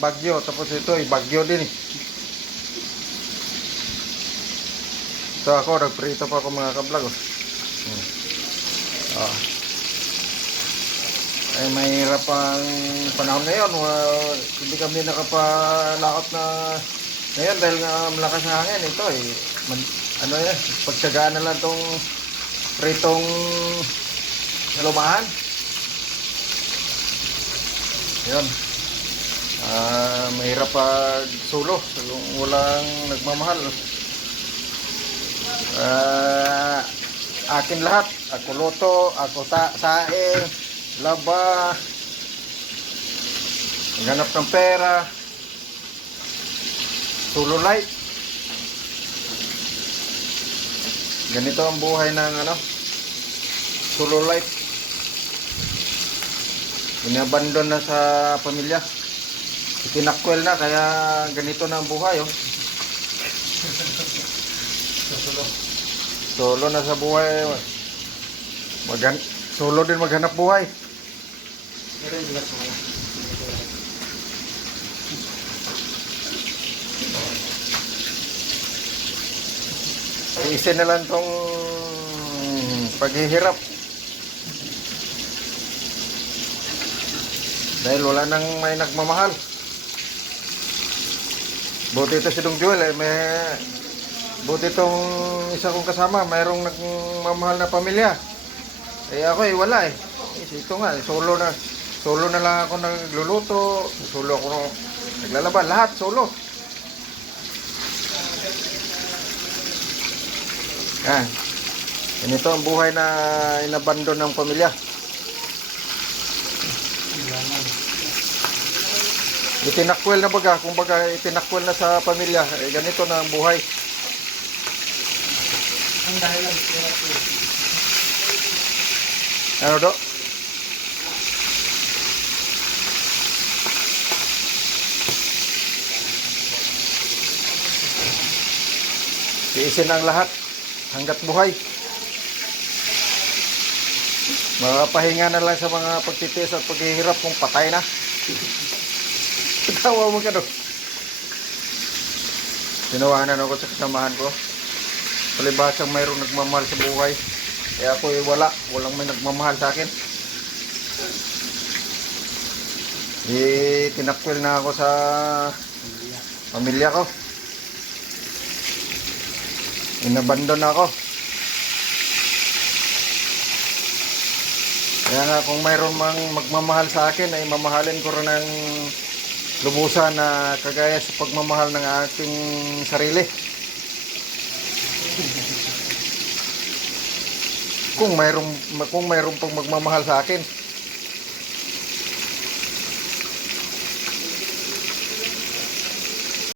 bagyo, tapos ito ay bagyo din eh. So ako, nagprito pa ako mga kablog. Ay mahirap ang panahon ngayon. Hindi kami nakapalakot na ngayon dahil nga malakas na hangin. Ito eh, ano yan, pagtsagaan na lang itong pritong lumahan. Yun. Mahirap pag sulo kung walang nagmamahal. Akin lahat. Ako luto, ako saing, laba, ganap ng pera, sulo light. Ganito ang buhay ng sulo light. Inabandon na sa pamilya. Itinakwel na kaya ganito na ang buhay Solo na sa buhay. Solo din maghanap buhay. Isin na lang tong paghihirap. Dahil wala nang may nagmamahal. Buti ito si Dong Joel buti itong isa kong kasama, mayroong nagmamahal na pamilya. Ako wala Ito nga, solo na lang ako nagluluto, solo ako naglalaba, lahat solo. Yan. Ganito ang buhay na inabandon ng pamilya. Itinakwel na baga, kung baga itinakwel na sa pamilya, ganito na ang buhay. Ang dahilan Ano do? Tiisin ang lahat hanggat buhay. Makapahinga na lang sa mga pagtitiis at paghihirap kung patay na. Tawa mo ka do. Tinawanan ako sa kasamahan ko. Palibasang mayroong nagmamahal sa buhay. Kaya ako walang may nagmamahal sa akin. Tinakwil na ako sa pamilya ko. Inabandon na ako. Kaya nga kung mayroon mang magmamahal sa akin, ay mamahalin ko rin ng lubusan na kagaya sa pagmamahal ng aking sarili. Kung mayroong pang magmamahal sa akin,